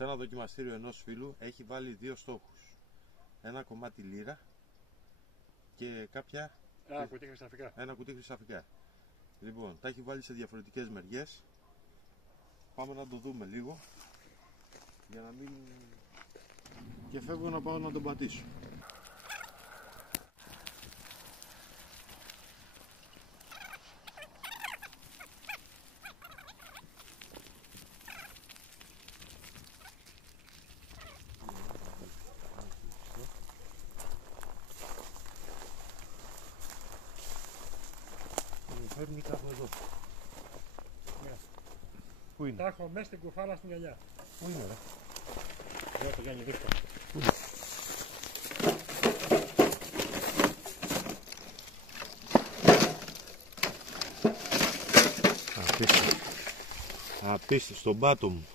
Σε ένα δοκιμαστήριο ενός φίλου έχει βάλει δύο στόχους. Ένα κομμάτι λίρα και κάποια... Ένα κουτί χρυσαφικά. Λοιπόν, τα έχει βάλει σε διαφορετικές μεριές. Πάμε να το δούμε λίγο. Για να μην... Και φεύγω να πάω να τον πατήσω. Φέρνει κάπου εδώ. Πού είναι? Τα έχω μέσα στην κουφάλα στην γυαλιά. Πού είναι ρε? Εδώ το Γιάννη δείχνω. Πού είναι? Απίστευτο. Απίστευτο, στον πάτο μου.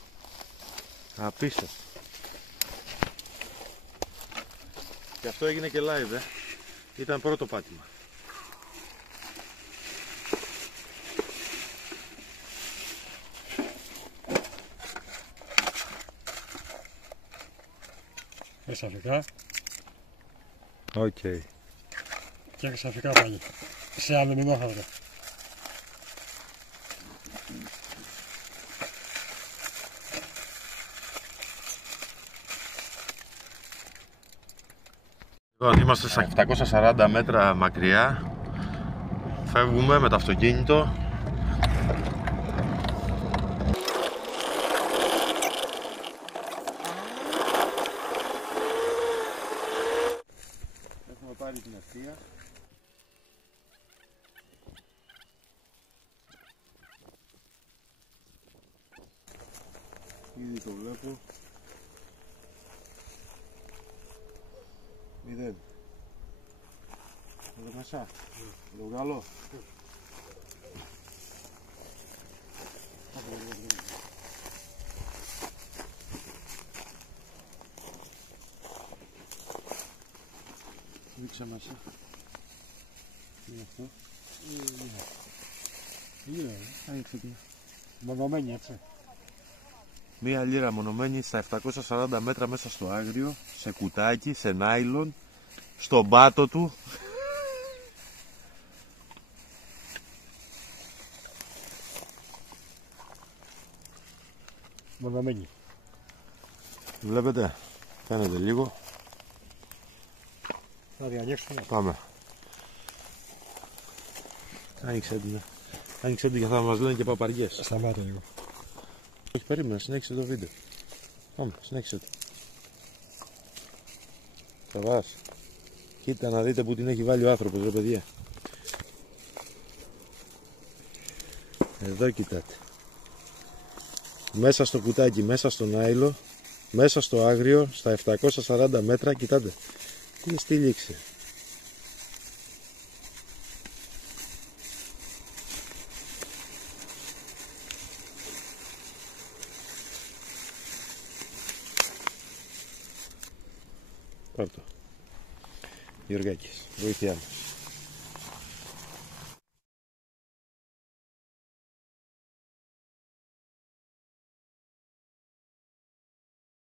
Απίστευτο. Και αυτό έγινε και live, Ήταν πρώτο πάτημα. Χρυσαφικά. Οκ. Και χρυσαφικά πάλι. Σε αλουμινόχαρτο. Λοιπόν, είμαστε στα 740 μέτρα μακριά. Φεύγουμε με το αυτοκίνητο. Έχουμε πάρει την ευθεία. Ήδη το βλέπω. 0. Εδώ μέσα. Το βγάλω. Δείξε μας. Τι είναι αυτό? Μονομένη έτσι. Μία λίρα μονομένη στα 740 μέτρα μέσα στο άγριο, σε κουτάκι, σε νάιλον, στον πάτο του. Μονομένη. Βλέπετε, φαίνεται λίγο. Θα διαλέξουμε. Πάμε. Άνοιξε την. Άνοιξε την και θα μας λένε και παπαριές. Σταμάτα λίγο. Όχι, περίμενα, συνέχισε το βίντεο. Πάμε, συνέχισε το. Θα βάς. Κοίτα να δείτε που την έχει βάλει ο άνθρωπος, ρε παιδιά. Εδώ κοιτάτε. Μέσα στο κουτάκι, μέσα στον άϊλο, μέσα στο άγριο, στα 740 μέτρα, κοιτάτε. Τι στήλιξε. Πάρ' το. Γιωργάκης, βοήθειά μας.